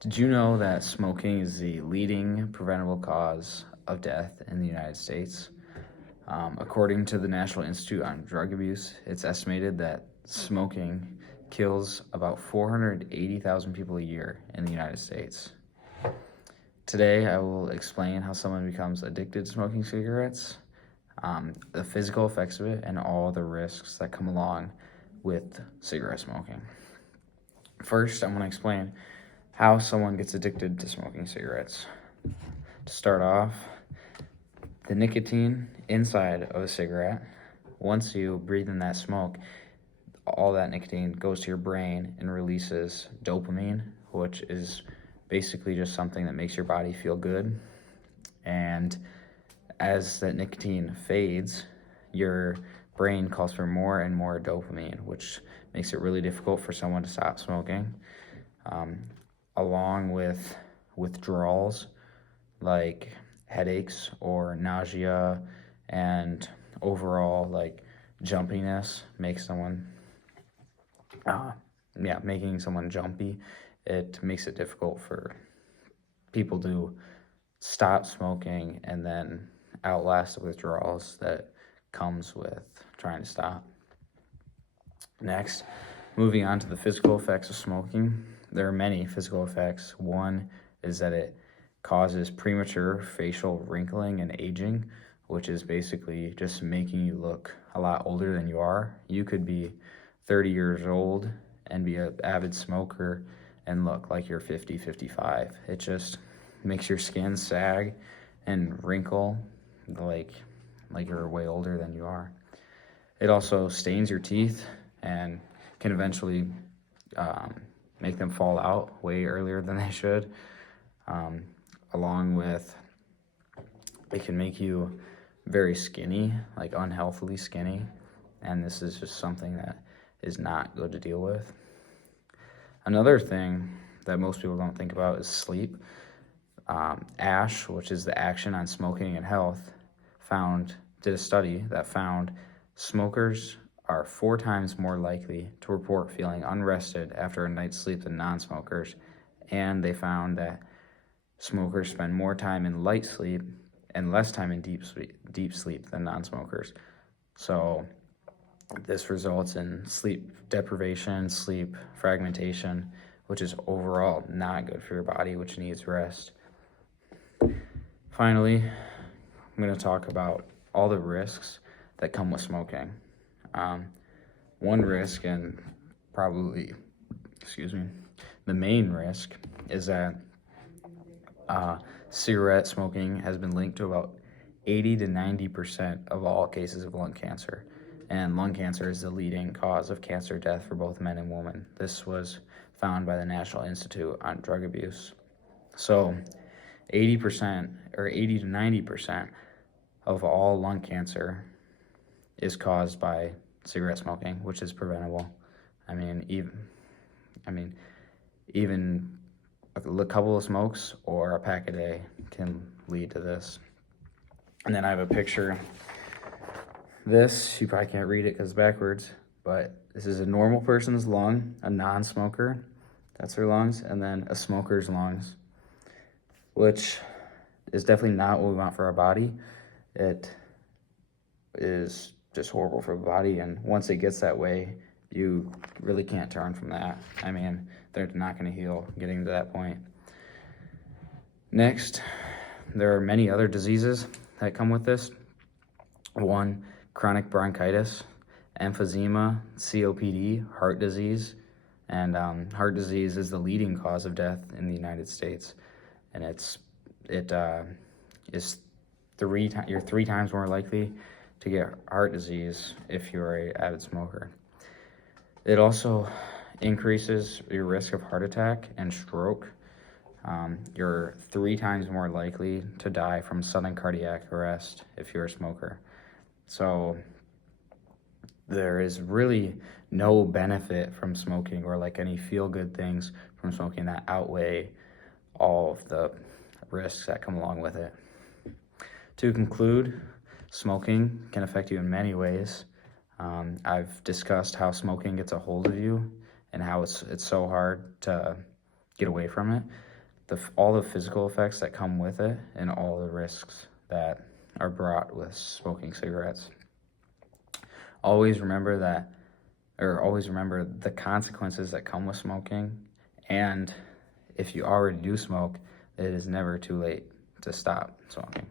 Did you know that smoking is the leading preventable cause of death in the United States? According to the National Institute on Drug Abuse, it's estimated that smoking kills about 480,000 people a year in the United States. Today, I will explain how someone becomes addicted to smoking cigarettes, the physical effects of it, and all the risks that come along with cigarette smoking. First, I'm going to explain how someone gets addicted to smoking cigarettes. To start off, the nicotine inside of a cigarette, once you breathe in that smoke, all that nicotine goes to your brain and releases dopamine, which is basically just something that makes your body feel good. And as that nicotine fades, your brain calls for more and more dopamine, which makes it really difficult for someone to stop smoking. Along with withdrawals like headaches or nausea and overall like jumpiness makes someone making someone jumpy. It makes it difficult for people to stop smoking and then outlast the withdrawals that comes with trying to stop. Next, moving on to the physical effects of smoking. There are many physical effects. One is that it causes premature facial wrinkling and aging, which is basically just making you look a lot older than you are. You could be 30 years old and be an avid smoker and look like you're 50, 55. It just makes your skin sag and wrinkle like you're way older than you are. It also stains your teeth and can eventually make them fall out way earlier than they should. Along with, it can make you very skinny, like unhealthily skinny, and this is just something that is not good to deal with. Another thing that most people don't think about is sleep. ASH, which is the Action on Smoking and Health, did a study that found smokers are 4 times more likely to report feeling unrested after a night's sleep than non-smokers, and they found that smokers spend more time in light sleep and less time in deep sleep than non-smokers. So this results in sleep deprivation, sleep fragmentation, which is overall not good for your body, which needs rest. Finally, I'm going to talk about all the risks that come with smoking. One risk, and probably, the main risk, is that cigarette smoking has been linked to about 80 to 90% of all cases of lung cancer. And lung cancer is the leading cause of cancer death for both men and women. This was found by the National Institute on Drug Abuse. So 80% or 80 to 90% of all lung cancer is caused by cigarette smoking, which is preventable. Even a couple of smokes or a pack a day can lead to this. And then I have a picture. This, you probably can't read it because it's backwards, but this is a normal person's lung, a non-smoker, that's their lungs, and then a smoker's lungs, which is definitely not what we want for our body. It is just horrible for the body, and once it gets that way, you really can't turn from that. They're not going to heal getting to that point. Next, there are many other diseases that come with this. One, chronic bronchitis, emphysema, COPD, heart disease, and heart disease is the leading cause of death in the United States, and you're 3 times more likely to get heart disease if you're an avid smoker. It also increases your risk of heart attack and stroke. You're 3 times more likely to die from sudden cardiac arrest if you're a smoker. So there is really no benefit from smoking or like any feel-good things from smoking that outweigh all of the risks that come along with it. To conclude, smoking can affect you in many ways. I've discussed how smoking gets a hold of you and how it's so hard to get away from it. all the physical effects that come with it and all the risks that are brought with smoking cigarettes. Always remember the consequences that come with smoking, and if you already do smoke, it is never too late to stop smoking.